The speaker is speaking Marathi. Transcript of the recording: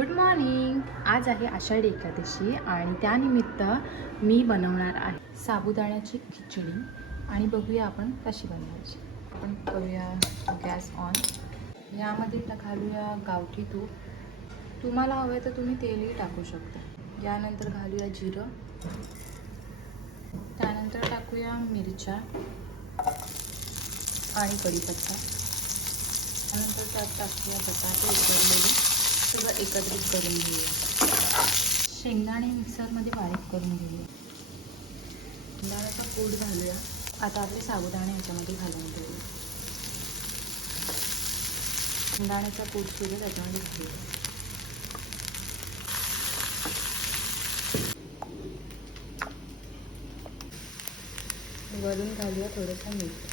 Good morning. आज आहे आषाढी एकादशी आणि त्यानिमित्त मी बनवणार आहे साबुदाण्याची खिचडी आणि बघूया आपण कशी बनवायची. आपण करूया गॅस ऑन. यामध्ये घालूया गावठी तूप. तुम्हाला हवं आहे तर तुम्ही तेलही टाकू शकता. यानंतर घालूया जिरं, त्यानंतर टाकूया मिरच्या आणि कढीपत्ता. त्यानंतर त्यात टाकूया बटाटे उकडलेले, सगळं एकत्रित करून घेऊया. शेंगदाणे मिक्सरमध्ये बारीक करून घेऊया. शेंगदाण्याचा कूट घालूया. आता आपले साबुदाणे ह्याच्यामध्ये घालून घेऊया. शेंगदाण्याचा कूट सुद्धा त्याच्यामध्ये घालूया. वरून घालूया थोडंसं मीठ.